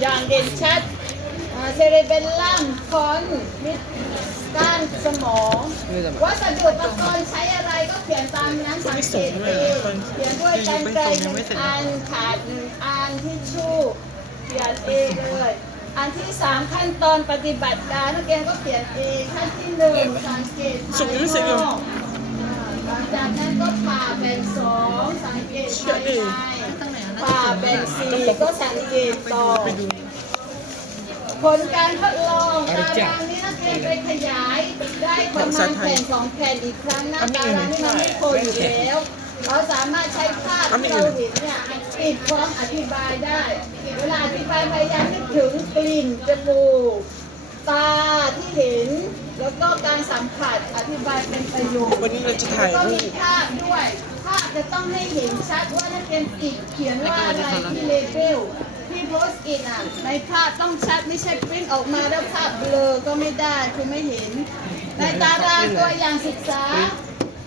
อย่างเด่นชัดเซเรเบลลัมคอนมิดก้านสมองวัสดุอุปกรณ์ใช้อะไรก็เขียนตามนั้นสังเกตเองเขียนด้วยกันไกลหนึ่งอันขาดหนึ่งอันที่ชู่เขียนเองเลยอันที่สามขั้นตอนปฏิบัติการนักเรียนก็เขียนเองขั้นที่หนึ่งสังเกตภายนอกหลังจากนั้นก็ผ่าแบ่งสองสังเกตภายใน ผ่าแบ่งสีก็สังเกตต่อ ผลการทดลองตารางนี้นักเรียนไปขยายได้ประมาณแผ่นสองแผ่นอีกครั้งหน้าตารางนี้มันไม่โคอยู่แล้ว เราสามารถใช้ภาพที่เราเห็นเนี่ยปิดพร้อมอธิบายได้เวลาอธิบายพยายามนึกถึงกลิ่นจมูกตาที่เห็นแล้วก็การสัมผัสอธิบายเป็นประโยควันนี้เราจะถ่ายก็มีภาพด้วย จะต้องให้เห็นชัดว่านักเรียนติดเขียนว่าอะไรที่เลเบลที่โพสต์อินอะในภาพต้องชัดไม่ใช่ปริ้นออกมาแล้วภาพเบลอก็ไม่ได้คือไม่เห็น ในตารางตัวอย่างศึกษา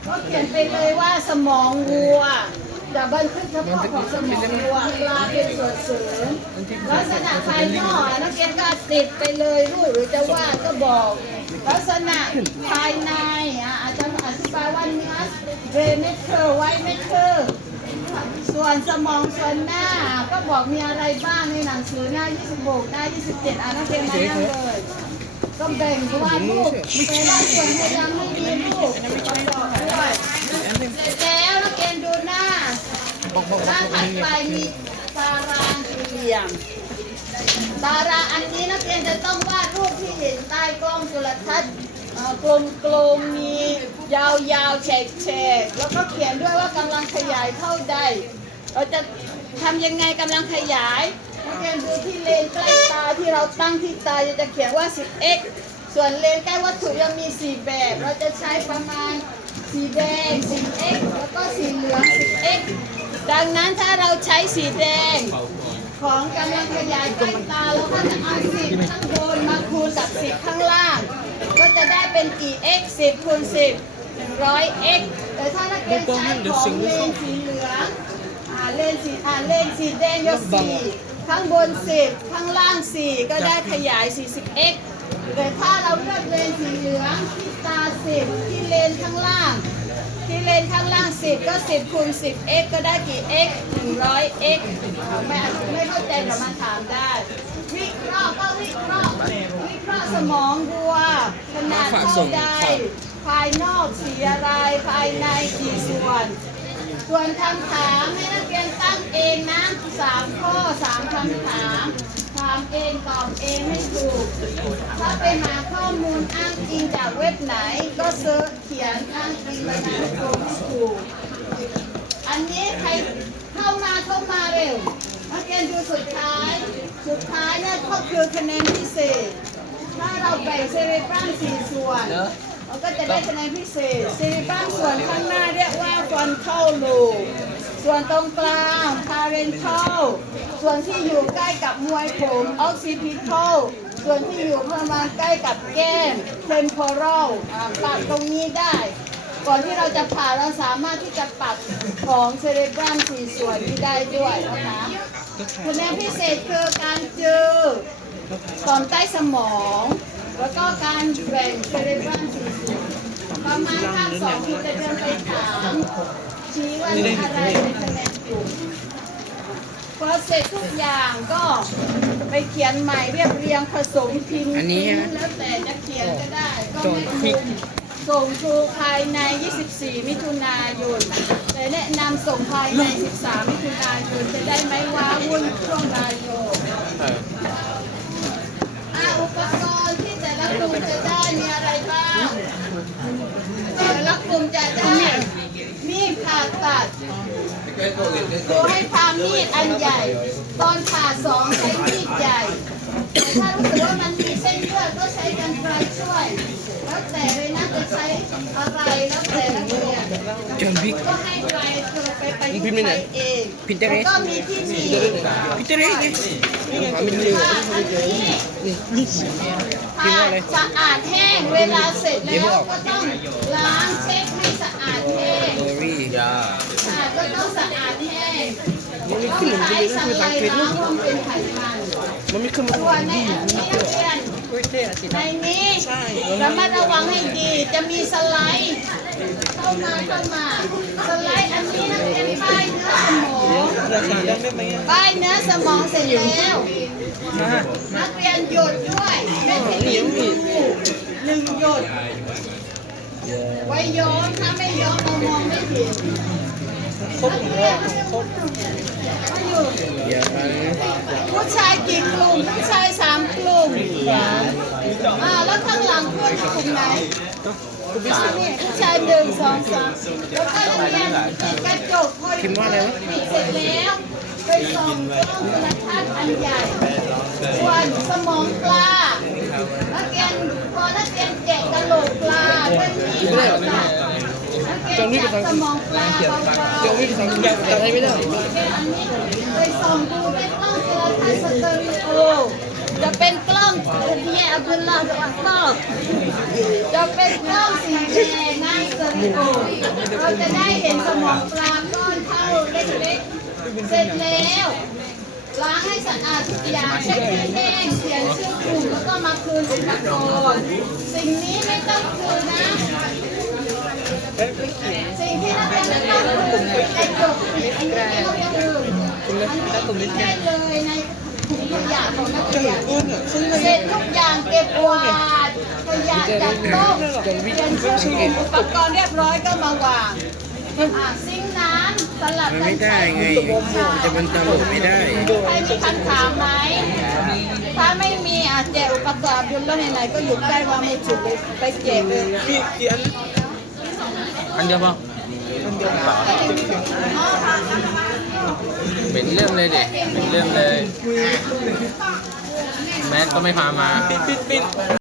ก็เขียนไปเลยว่าสมองวัวจะบันทึกเฉพาะของสมองวัวปลาเป็นส่วนเสริมลักษณะภายนอกนักเรียนก็ติดไปเลยรูปหรือจะวาดก็บอก ลักษณะภายในอะอาจารย์อธิบายว่าเนื้อ เรเมเทอร์ไวเมเทอร์ส่วนสมองส่วนหน้าก็บอกมีอะไรบ้างในหนังสือหน้า 26 หน้า 27 อะนักเรียนมานั่งเลยก็แบ่งว่าดรูปแต่ละส่วนพยายามให้มีรูปประกอบด้วยเสร็จแล้วนักเรียนดูหน้าบอกบอกหน้าถัดไปมีตารางสี่เหลี่ยมตารางอันนี้นักเรียนจะต้องวาดรูปที่เห็นใต้กล้องจุลทรรศน์กลมๆมี ยาวยาวๆแฉกแฉกๆแล้วก็เขียนด้วยว่ากำลังขยายเท่าใด เราจะทำยังไงกำลังขยายนักเรียนดูที่เลนใกล้ตาที่เราตั้งที่ตาจะเขียนว่า 10x ส่วนเลนใกล้วัตถุยังมี 4 แบบ เราจะใช้ประมาณสีแดง 10x แล้วก็สีเหลือง 10x ดังนั้นถ้าเราใช้สีแดงของกำลังขยายใกล้ตาเราก็จะเอาสิบข้างบนมาคูณกับสิบข้างล่าง ก็จะได้เป็นกี่ x สิบคูณสิ บหนึ่งร้อย x แต่ถ้านักเรียนใช้ของเลนสีเหลืองอ่าเลนสีอ่าเลนสีแดงก็สี่ข้างบนสิบข้างล่างสี่ก็ได้ขยาย 40x แต่ถ้าเราเลือกเลนสีเหลืองที่ตาสิบที่เลนข้างล่าง ที่เลนข้างล่าง 10 ก็ 10คูณ 10 x ก็ได้กี่ x 100 x ไม่ไม่เข้าใจก็มาถามได้ วิเคราะห์ก็วิเคราะห์วิเคราะห์สมองวัวขนาดเท่าใด ภายนอกสีอะไรภายในกี่ส่วน ส่วนคำถามให้นักเรียนตั้งเองนะสามข้อสามคำถามถามเองตอบเองให้ถูก ถ้าไปหาข้อมูลอ้างอิงจากเว็บไหน ก็เซิร์ชเขียนอ้างอิงมาจากโคมให้ถูก อันนี้ใครเข้ามาเข้ามาเร็วนักเรียนดูสุดท้าย สุดท้ายเนี่ยก็คือคะแนนพิเศษ ถ้าเราแบ่งเซเรบรัมสี่ส่วน เราก็จะได้คะแนนพิเศษเซเรบรัมส่วนข้างหน้าเรียกว่าฟอนเทลโลส่วนตรงกลางพาเรนเทลส่วนที่อยู่ใกล้กับมวยผมออกซิพิทอลส่วนที่อยู่ประมาณใกล้กับแก้มเทมโพร a ลปรับตรงนี้ได้ ก่อนที่เราจะผ่าเราสามารถที่จะปรับของเซเรบรัมสี่ส่วนนี้ได้ด้วยนะคะคะแนนพิเศษคือการเจอต่อมใต้สมอง แล้วก็การแบ่งเซเรบรัมสี่ส่วนประมาณภาคสองที่จะเดินไปถามชี้ว่ามีอะไรในคะแนนกลุ่มพอเสร็จทุกอย่างก็ไปเขียนใหม่เรียบเรียงผสมพิมพ์อันนี้ฮะแล้วแต่จะเขียนก็ได้ ก็จอไม่ดคลิคุกมส่งครูภายใน 24 มิถุนายนแต่แนะนำส่งภายใน 13 มิถุนายนจะได้ไหมว่าวุ่นช่วงรายโยอะอุปกรณ์ที่แต่ละกลุ่มจะได้มีอะไรบ้าง แต่ละกลุ่มจะได้ มีดผ่า ตัดครูให้พามีดอันใหญ่ ตอนผ่าสองใช้มีดใหญ่แต่ถ้ารู้สึกว่ามันมีเส้นเลือดก็ใช้กันไกรช่วย แล้วแต่เลยนะจะใช้อะไรแล้วแต่เรียนจนวิกก็ให้ไกรเธอไปประยุกพิมพ์ไม่ไหนเองพิมพ์ได้ไหมแล้วก็มีที่หนีพิจารณาไงมันเร็วผ้าอันนี้นี่ผ้าสะอาดแห้งเวลาเสร็จแล้วก็ต้องล้างเช็ดให้สะอาดแห้ง เบอรี่ยา สะอาดก็ต้องสะอาดแห้ง มัน ต้อง ขึ้นเหมือนใช้กันเลยสันะนคือไลสังเกตลูกมันไม่ขึ้นมาส่วนในอันนี้นักเรียนในนี้ระมัดระวังให้ดี จะมีสไลด์เข้ามาเข้ามาสไลด์อันนี้นักเรียนป้ายเนื้อสมองป้ายเนื้อสมองเสร็จแล้วนักเรียนหยดด้วยไม่ใช่หนึ่งหนึ่งหยดไว้ย้อมถ้าไม่ย้อมเรามองไม่เห็น ครบแล้วครบมาอยู่อย่าพันผู้ชายกี่กลุ่มผู้ชายสามกลุ่มอ่าแล้วข้างหลังเพื่อนกลุ่มไหนผู้ชายหนึ่งสองสามแล้วก็นักเรียนปิดกระจกพอปิดเสร็จแล้วไปส่องกล้องโทรทัศน์อันใหญ่ส่วนสมองปลานักเรียนพอนักเรียนแกะกระโหลกปลาด้วยมีดตัดนักเรียน จับสมองปลาเบาๆเจ้าวิ่งทางยังทำให้ไม่ได้ไปส่องดูเป็นกล้องโทรทัศน์สตอริโอจะเป็นกล้องที่อับดุลลาห์อักบจะเป็นกล้องสีแดงนะสเตอริโอเราจะได้เห็นสมองปลาก้อนเท่าเล็กๆเสร็จแล้วล้างให้สะอาดทุกอย่างเช็ดให้แห้งเขียนชื่อกลุ่มแล้วก็มาคืนอุปกรณ์สิ่งนี้ไม่ต้องคืนนะ เรียนจะต้องคืนในจบอันนี้ไม่ต้องคืนอันนี้ได้เลยในถุงขยะของนักเรียนเสร็จทุกอย่างเก็บกวาดขยะจัดโต๊ะเรียนเชิญอุปกรณ์เรียบร้อยก็มาวางอะซิงค์น้ำสลับมันไม่ได้ไงจะมันตลกไม่ได้ใครมีคำถามไหมถ้าไม่มีอาจแจกอุปกรณ์อับดุลแล้วไหนๆก็อยู่ใกล้วางมือถือเลยไปแจกเลยกี่อัน อันเดียวป่ะเป็นเรื่องเลยเด็เป็นเรื่องเลย แมสก็ไม่พามา